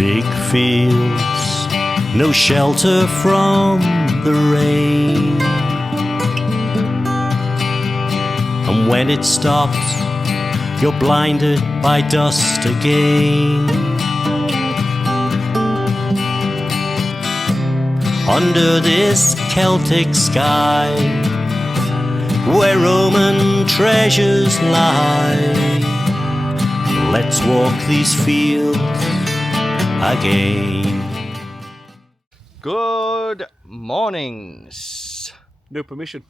Big fields, no shelter from the rain. And when it stops, you're blinded by dust again. Under this Celtic sky, where Roman treasures lie, let's walk these fields again. Good mornings. No permission.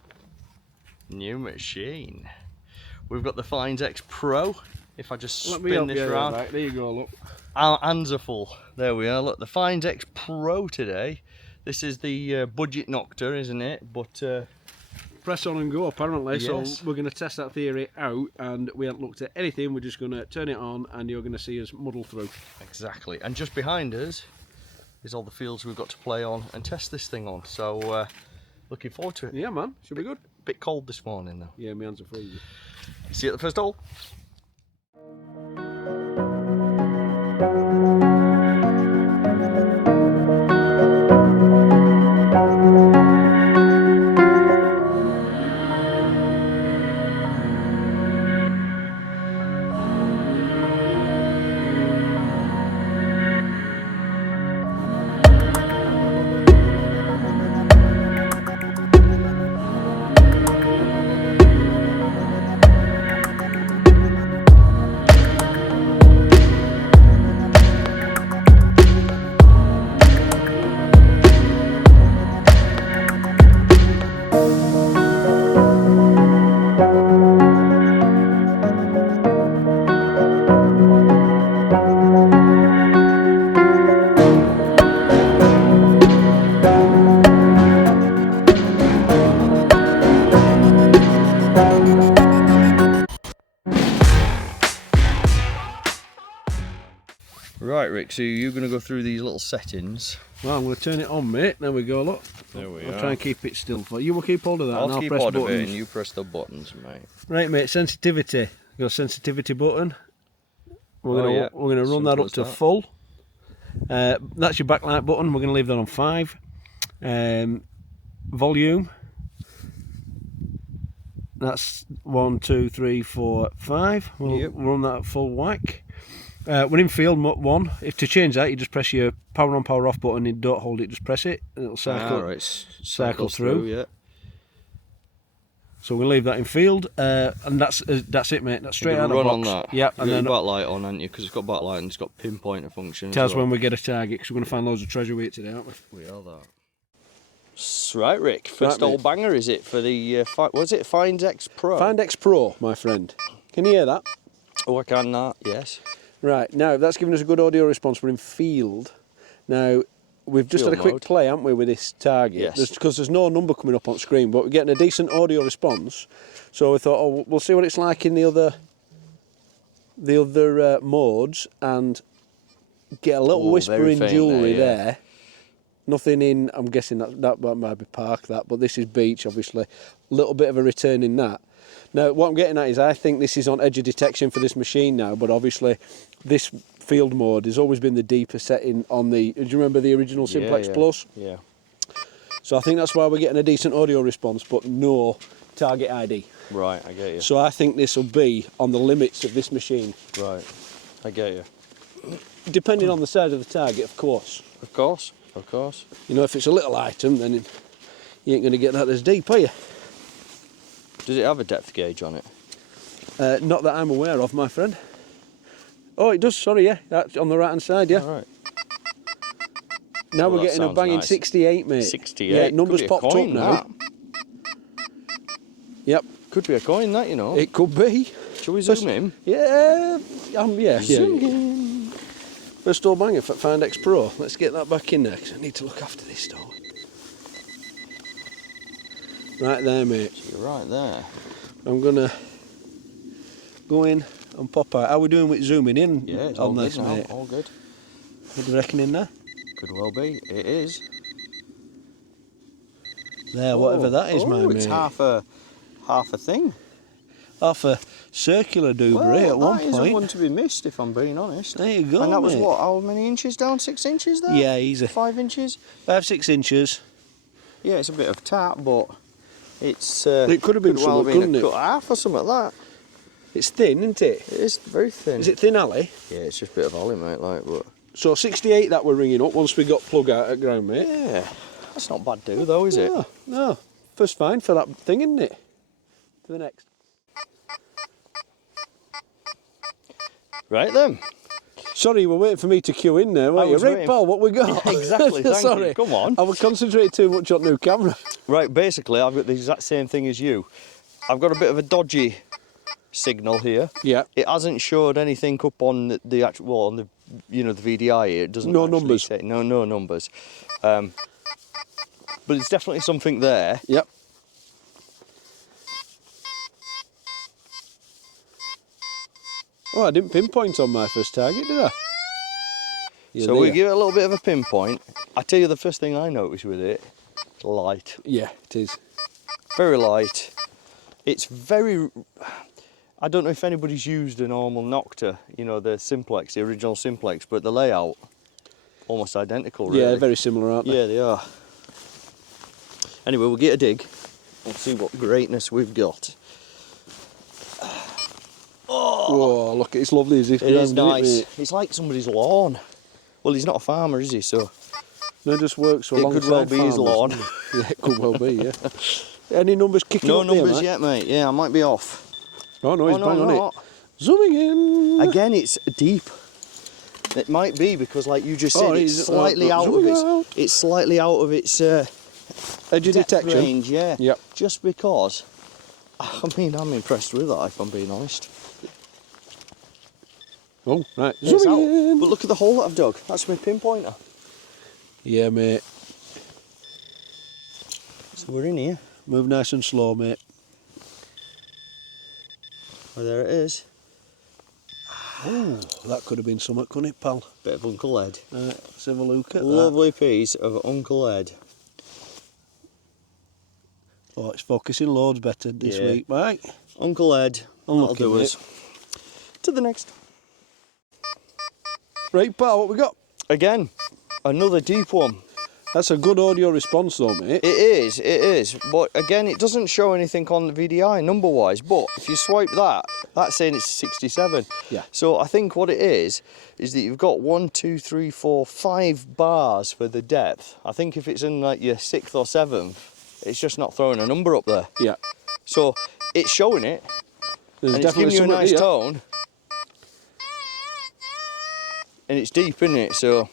New machine. We've got the FindX Pro. If I just Let me spin help this you around. Right, there you go, look. Our hands are full. There we are. Look, the FindX Pro today. This is the budget Nokta, isn't it? But Press on and go, apparently. Yes. So we're going to test that theory out, and we haven't looked at anything. We're just going to turn it on, and you're going to see us muddle through. exactly. And just behind us is all the fields we've got to play on and test this thing on. So looking forward to it. Yeah, man. Should be good. Bit cold this morning though. Yeah, my hands are freezing. See you at the first hole. Right, Rick, so you're going to go through these little settings. Well, I'm going to turn it on, mate. There we go, look. There we I'll are. try and keep it still for you. You will keep hold of that, and I'll keep press hold of buttons. it and you press the buttons, mate. Right, mate, sensitivity. Got a sensitivity button. We're going to run that up to full. That's your backlight button. We're going to leave that on 5. Volume. That's 1, 2, 3, 4, 5. We'll run that at full whack. We're in field 1. If to change that, you just press your power on, power off button. You don't hold it, just press it, and it'll cycle through. Yeah. So we'll leave that in field, and that's it, mate. That's straight out of the box. Run on that. Yep, You've and then got your backlight on, haven't you? Because it's got backlight and it's got pinpointer function. tells when we get a target, because we're going to find loads of treasure with it today, aren't we? We are that. Right, Rick. First Right, old banger, is it for the was it FindX Pro? FindX Pro, my friend. Can you hear that? Oh, I can that. Yes. Right, now that's given us a good audio response. We're in field. Now, we've just Field had a quick mode. play, haven't we, with this target? Yes. Because there's no number coming up on screen, but we're getting a decent audio response. So we thought, oh, we'll see what it's like in the other modes, and get a little whispering faint jewellery there, yeah. there. Nothing in, I'm guessing that might be park, but this is beach, obviously. A little bit of a return in that. Now, what I'm getting at is I think this is on edge of detection for this machine now, but obviously this field mode has always been the deeper setting on the, do you remember the original Simplex Plus? Yeah. So I think that's why we're getting a decent audio response, but no target ID. Right, I get you. So I think this will be on the limits of this machine. Right, I get you. Depending on the size of the target, of course. Of course, of course. You know, if it's a little item, then you ain't going to get that as deep, are you? Does it have a depth gauge on it? Not that I'm aware of, my friend. Oh, it does, sorry, yeah. That's on the right-hand side, yeah. All right. Now Well, we're getting a sounds banging nice. 68, mate. 68. Yeah, numbers Could be a popped up coin, now. that. Yep, Could be a coin, that, you know. it could be. Shall we zoom in? Yeah, yeah. Zoom in. First old banger for FindX Pro. Let's get that back in there, because I need to look after this store. Right there, mate. So you're right there. I'm going to go in and pop out. How are we doing with zooming in Yeah, it's all on good this, now. mate? All good. What do you reckon in there? Could well be. It is. There, whatever that is, my it's mate. half a thing. Half a circular Dewberry at one That isn't point. one to be missed, if I'm being honest. There you go, And that was mate. what, how many inches down? 6 inches there? Yeah, easy. 5 inches? 5-6 inches. Yeah, it's a bit of tap, but it's... It could have been well something, been couldn't a it? cut half or something like that. It's thin, isn't it? It is very thin. Is it thin alley? Yeah, it's just a bit of ollie, mate, like, but... So 68 that we're ringing up once we got plug out at ground, mate. Yeah, that's not bad do though, is it? No, no. First fine for that thing, isn't it? To the next. Right then. Sorry, you were waiting for me to cue in there, weren't you? was Right, waiting. pal, what we got? Exactly, thank Sorry. you. Come on. I was concentrating too much on new camera. Right, basically, I've got the exact same thing as you. I've got a bit of a dodgy signal here. Yeah. It hasn't showed anything up on the actual, well, on the, you know, the VDI here. It doesn't No actually numbers. say, no numbers. But it's definitely something there. Yep. Oh, I didn't pinpoint on my first target, did I? You're So we there. give it a little bit of a pinpoint. I tell you, the first thing I noticed with it, light. Yeah, it is. Very light. It's very... I don't know if anybody's used a normal Nokta, you know, the simplex, the original simplex, but the layout, almost identical, really. Yeah, very similar, aren't they? Yeah, they are. Anyway, we'll get a dig and see what greatness we've got. Oh, look, it's lovely as if It is nice. It's like somebody's lawn. Well, he's not a farmer, is he? So No, it just works for it alongside could well be his farmers, lawn. doesn't it? Yeah, it could well be, yeah. Any numbers kicking No up there, numbers mate? yet, mate. Yeah, I might be off. Oh, no, he's Oh, no, bang on not. it. Zooming in. Again, it's deep. It might be because, like you just said, Oh, it's he's- slightly out of zooming its. out. It's slightly out of its Edge of depth detection. range. Yeah. Yep. Just because. I mean, I'm impressed with that, if I'm being honest. Oh, right. It's Zooming out. in. But look at the hole that I've dug. That's my pinpointer. Yeah, mate. So we're in here. Move nice and slow, mate. Oh, there it is. Oh, that could have been something, couldn't it, pal? Bit of Uncle Ed. Right, let's have a look at that. Lovely piece of Uncle Ed. Oh, it's focusing loads better this Yeah. week, mate. Uncle Ed. That'll Unlucky, do mate. us. To the next. Right, pal, what we got? Again, another deep one. That's a good audio response, though, mate. It is. But again, it doesn't show anything on the VDI number-wise. But if you swipe that, that's saying it's 67. Yeah. So I think what it is that you've got 1, 2, 3, 4, 5 bars for the depth. I think if it's in like your 6th or 7th, it's just not throwing a number up there. Yeah. So it's showing it, There's and it's definitely giving you a something nice here. tone. And it's deep, isn't it? So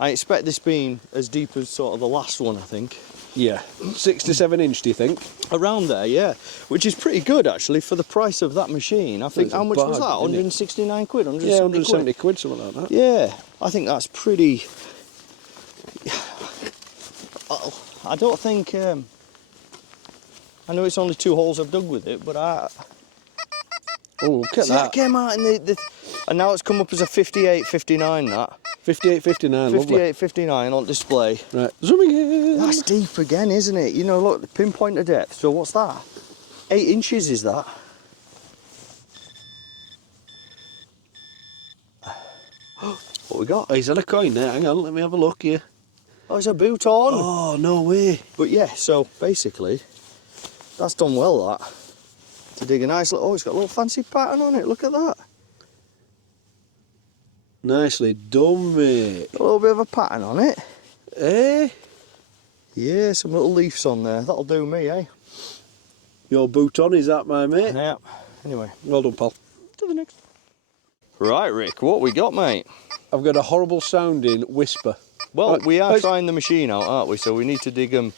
I expect this being as deep as sort of the last one, I think. Yeah. 6 to 7 inch, do you think? Around there, yeah. Which is pretty good, actually, for the price of that machine. I think, It's a how much was that? bargain, isn't it? 169 quid? Yeah, 170 170 quid, something like that. Yeah, I think that's pretty... I don't think... I know it's only 2 holes I've dug with it, but Oh, look at See, that. came out in and now it's come up as a 58.59, that. 58, 59, lovely. 58.59 on display. Right, zooming in. That's deep again, isn't it? You know, look, the pinpoint of depth. So what's that? 8 inches is that? What we got? Oh, he's had a coin there. Hang on, let me have a look here. Oh, it's a boot on. Oh, no way. But yeah, so basically, that's done well, that. To dig a nice little, oh, it's got a little fancy pattern on it. Look at that. Nicely done, mate. A little bit of a pattern on it. Eh? Yeah, some little leaves on there. That'll do me, eh? Your boot on, is that, my mate? Yeah. Anyway, Well done, pal. to the next. Right, Rick, what we got, mate? I've got a horrible sounding whisper. Well, we are it's- trying the machine out, aren't we? So we need to dig them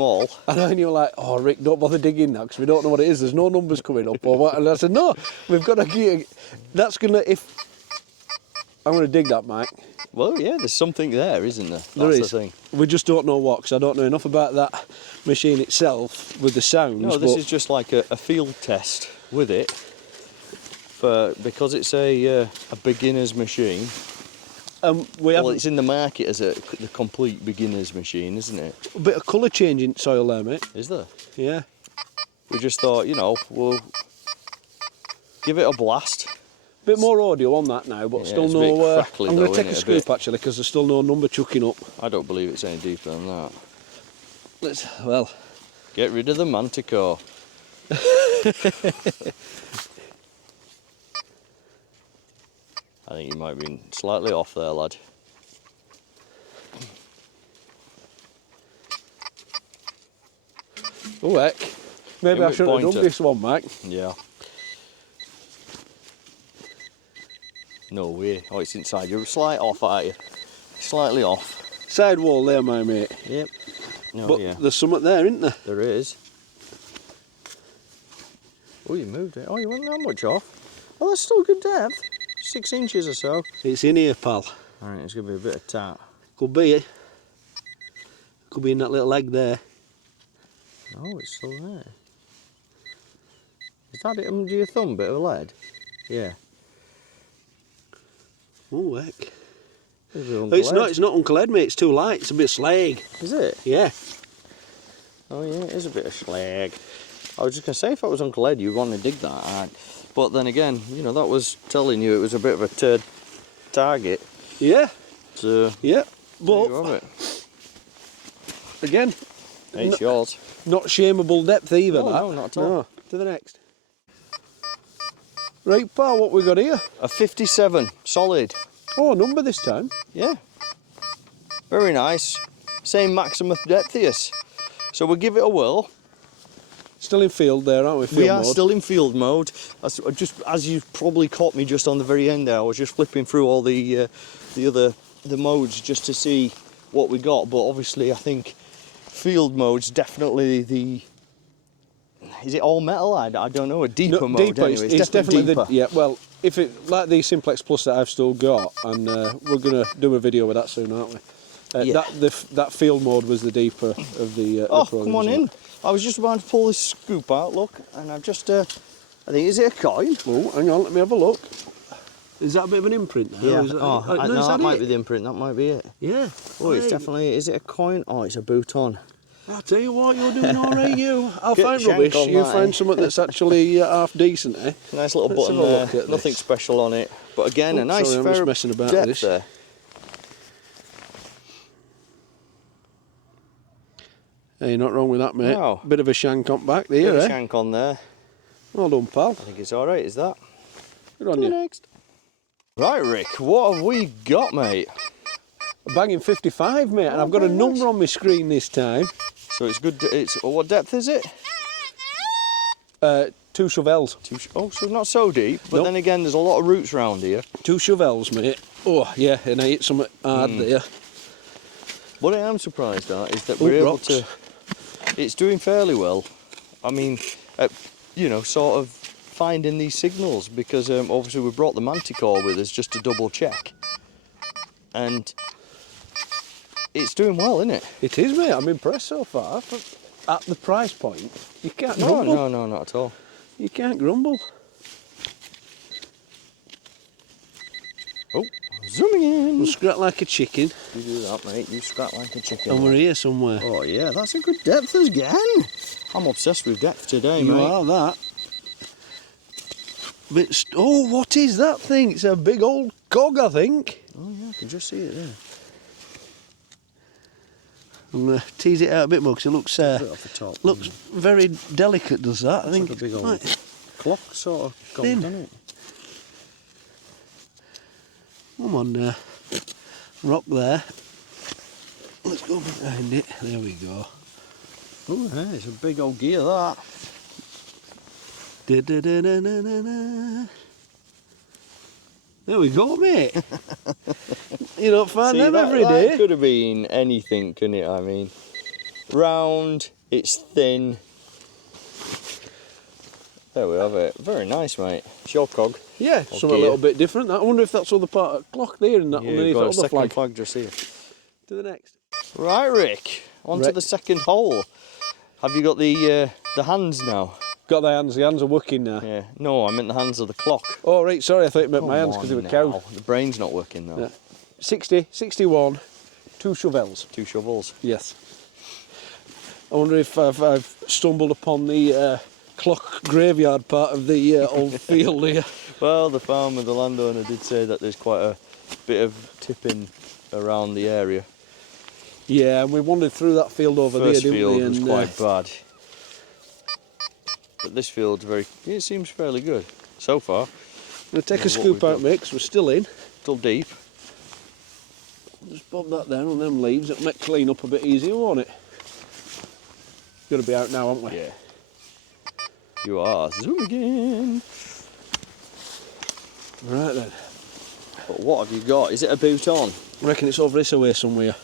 all. I know, and you're like, oh, Rick, don't bother digging that because we don't know what it is. There's no numbers coming up or what. And I said, no, we've got to get. That's going to, if. I'm going to dig that, Mike. Well, yeah, there's something there, isn't there? That's There is. the thing. We just don't know what because I don't know enough about that machine itself with the sounds. No, this but is just like a field test with it. Because it's a beginner's machine. we have Well, it's in the market as the complete beginner's machine, isn't it? a bit of colour changing soil there, mate. Is there? Yeah. We just thought, you know, we'll Give it a blast. Bit more audio on that now, but Yeah, still it's a bit no. crackly I'm going though, to take isn't a it, a scoop bit? actually, because there's still no number chucking up. I don't believe it's any deeper than that. Well, Get rid of the manticore. I think you might be slightly off there, lad. oh heck. Maybe Give I it shouldn't have pointer. done this one, Mike. Yeah. No way. Oh, it's inside. You're slight off, aren't you? Slightly off. Side wall there, my mate. Yep. No, But yeah. there's something there, isn't there? There is. Oh, you moved it. Oh, you weren't that much off. Oh, that's still good depth. 6 inches or so. It's in here, pal. Alright, it's going to be a bit of tart. Could be. Could be in that little leg there. Oh, it's still there. Is that it under your thumb, bit of lead? Yeah. Oh heck. It's It's not Uncle Ed, mate. It's too light. It's a bit slag. Is it? Yeah. Oh yeah, it is a bit of slag. I was just going to say, if I was Uncle Ed, you'd want to dig that. But then again, you know, that was telling you it was a bit of a turd target. Yeah. So, Yeah. there you But have it. again, It's yours. not shameable depth either. No, that. no, not at all. No. To the next. Right, pal. What we got here? A 57, solid. Oh, a number this time. Yeah. Very nice. Same maximum depth here. So we'll give it a whirl. Still in field there, aren't we? Field We are mode. still in field mode. As you probably caught me just on the very end there, I was just flipping through all the modes just to see what we got. But obviously, I think field mode's definitely the. Is it all metal? I don't know. A deeper mode. Deeper. Anyway. It's definitely deeper. yeah. Well, if it like the Simplex Plus that I've still got, and we're gonna do a video with that soon, aren't we? Yeah. That field mode was the deeper of the. Oh, the come on in. I was just about to pull this scoop out. Look, and I've just. I think is it a coin? Oh, hang on. Let me have a look. Is that a bit of an imprint there? Yeah. Is that, No, is that it? might be the imprint. That might be it. Yeah. Oh, it's Hey, definitely. Is it a coin? Oh, it's a boot on. I'll tell you what, you're doing all right, you. I'll Get find shank rubbish. on You that, find eh? something that's actually half decent, eh? Nice little Let's button have a there. look at Nothing this. special on it. But again, Oh, a nice sorry, I'm fair just messing about with depth this. there. Hey, not wrong with that, mate. No. Bit of a shank on back Bit there, of eh? shank on there. Well done, pal. I think it's all right. Is that? Good on To the you. next. Right, Rick. What have we got, mate? A banging 55, mate, and Oh, I've got a very number nice. on my screen this time. So it's good. It's what depth is it? 2 shovels. Oh, so not so deep. But Nope. then again, there's a lot of roots round here. 2 shovels, mate. Oh, yeah, and I hit something hard there. What I am surprised at is that Oh, we're able rocks. to. It's doing fairly well. I mean, you know, sort of finding these signals because obviously we brought the manticore with us just to double check, and it's doing well, isn't it? It is, mate. I'm impressed so far. At the price point, you can't No, grumble. no, not at all. You can't grumble. Oh, zooming in. We'll scrap like a chicken, You do that, mate. You scrap like a chicken. and we're here somewhere. Oh yeah, that's a good depth again. I'm obsessed with depth today, You mate. are that. Oh, what is that thing? It's a big old cog, I think. Oh yeah, I can just see it there. I'm going to tease it out a bit more because it looks A bit off the top. looks very delicate, does that? I think like a big old right. clock sort of gone, Thin. doesn't it? Come on, rock there. Let's go behind it. There we go. Oh, yeah, it's a big old gear that. Da-da-da-da-da-da-da. There we go, mate. You don't find them every that day. could have been anything, couldn't it? I mean, round, it's thin. There we have it. Very nice, mate. It's your cog. Yeah, something a gear. little bit different. I wonder if that's other part of the clock there and that Yeah, underneath got a that other second flag. just here. To the next. Right, Rick. On to Rick. the second hole. Have you got the hands now? Got the hands are working now. Yeah. No, I meant the hands of the clock. Oh, right, sorry, I thought you meant my Come hands because they on were cow. now. The brain's not working though. Yeah. 60, 61, 2 shovels. 2 shovels. Yes. I wonder if I've stumbled upon the clock graveyard part of the old field here. Well, the farmer, the landowner, did say that there's quite a bit of tipping around the area. Yeah, and we wandered through that field over there, First didn't we? field was And, quite bad. But this field's it seems fairly good so far. I'm going to take a What scoop we've out done. mix, we're still in. Still deep. Just bob that down on them leaves, it'll make clean up a bit easier, won't it? Got to be out now, haven't we? Yeah. You are. Zoom again. Right then. But what have you got? Is it a boot on? I reckon it's over this way somewhere.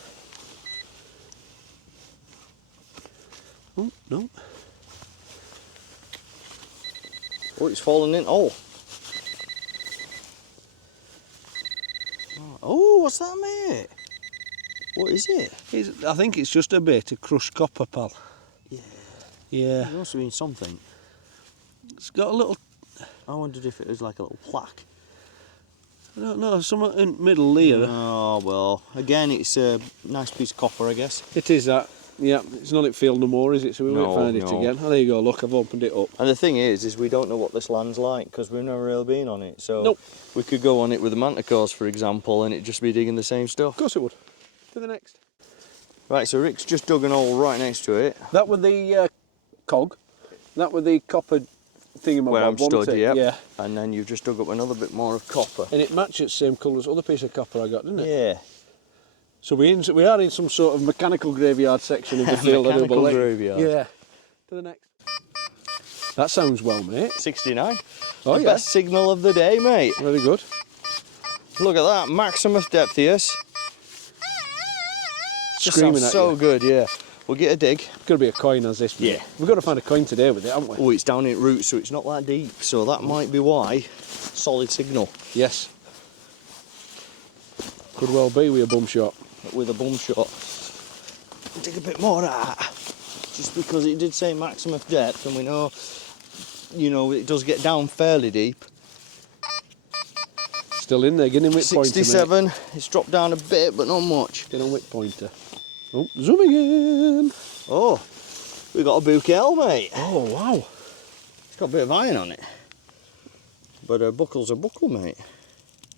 Oh, no. Oh, it's fallen in. Oh. Oh, what's that, mate? What is it? I think it's just a bit of crushed copper, pal. Yeah. Yeah. It must have been something. It's got a little, I wondered if it was like a little plaque. I don't know, something in the middle there. Oh, well. Again, it's a nice piece of copper, I guess. It is that. Yeah, it's not in field no more, is it? So we won't No, find it no. again. Oh, there you go, look, I've opened it up. And the thing is we don't know what this land's like because we've never really been on it. So Nope. we could go on it with the manticores, for example, and it'd just be digging the same stuff. Of course it would. To the next. Right, so Rick's just dug an hole right next to it. That with the cog. That with the copper thingamabob, Where I'm wasn't stood, it? yep. Yeah. And then you've just dug up another bit more of copper. And it matches the same colour as the other piece of copper I got, didn't it? Yeah. So we are in some sort of mechanical graveyard section of the field, I do Mechanical believe. graveyard. Yeah. To the next. That sounds well, mate. 69. Oh, the yeah. best signal of the day, mate. Very good. Look at that, maximum depth here. Just Screaming sounds at so you. good, yeah. We'll get a dig. Got to be a coin as this. Yeah. We've got to find a coin today with it, haven't we? Oh, it's down in roots, so it's not that deep. So that might be why. Solid signal Yes. Could well be with a bum shot. with a bum shot. Dig a bit more of that. Just because it did say maximum depth, and we know, you know, it does get down fairly deep. Still in there, getting whip pointer. 67. It's dropped down a bit, but not much. Get on whip pointer. Oh, zooming in. Oh, we got a bouquet, mate. Oh, wow. It's got a bit of iron on it. But a buckle's a buckle, mate.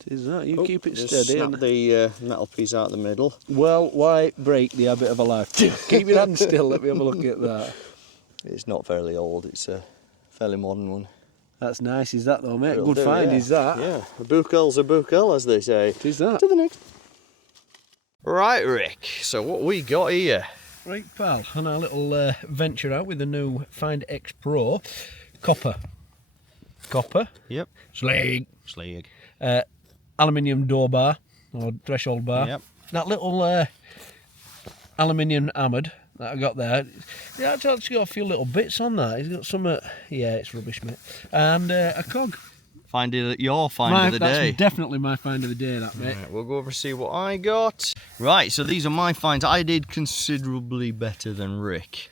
It is that. You keep it Just steady. snap And... the metal piece out the middle. Well, why break the habit of a life? Keep your hand still. Let me have a look at that. It's not fairly old. It's a fairly modern one. That's nice, is that though, mate? It'll Good do, find, yeah. is that? Yeah, a bouquel's a bouquel, as they say. It is that. To the next. Right, Rick. So what we got here? Right, pal, on our little venture out with the new FindX Pro. Copper. Copper. Yep. Slag. Slag. Aluminium door bar, or threshold bar. Yep. That little aluminium hammered that I got there. Yeah, it's actually got a few little bits on that. It's got some, yeah, it's rubbish, mate. And a cog. Your find of the day. That's definitely my find of the day, that, mate. Right, we'll go over and see what I got. Right, so these are my finds. I did considerably better than Rick.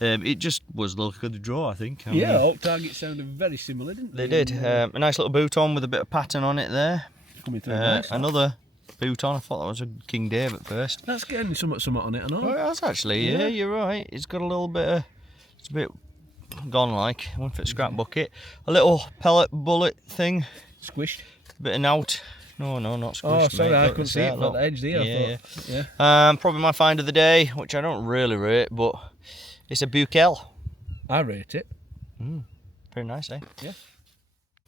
It just was the luck of the draw, I think. I Yeah, mean, Oak Target sounded very similar, didn't they? they did. A nice little boot on with a bit of pattern on it there. Coming through nice. Another boot on. I thought that was a King Dave at first. That's getting something on it, I know. Oh, it has actually. Yeah, you're right. It's got a little bit of. It's a bit gone like. One for the scrap bucket. A little pellet bullet thing. Squished. A bit of knout. No, not squished. Oh, sorry, mate. I Look, couldn't it's see it there, from look. the edge there. Yeah, I thought. Yeah. Probably my find of the day, which I don't really rate, but it's a bouquel. I rate it. Very nice, eh? Yeah.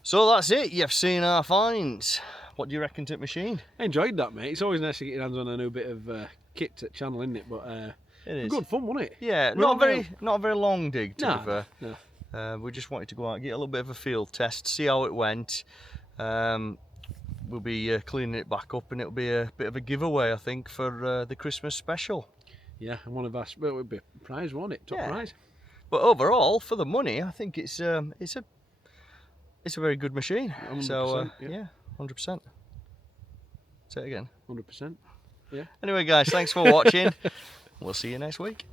So that's it. You've seen our finds. What do you reckon to the machine? I enjoyed that, mate. It's always nice to get your hands on a new bit of kit at channel, isn't it? But It is. good fun, wasn't it? Yeah, Well, not a very long dig, to be fair. No. We just wanted to go out and get a little bit of a field test, see how it went. We'll be cleaning it back up, and it'll be a bit of a giveaway, I think, for the Christmas special. Yeah, and one of us, well, it would be a prize, won't it? Top Yeah. prize. But overall, for the money, I think it's a very good machine. 100%, So yeah. 100%. Say it again. 100%. Yeah. Anyway, guys, thanks for watching. We'll see you next week.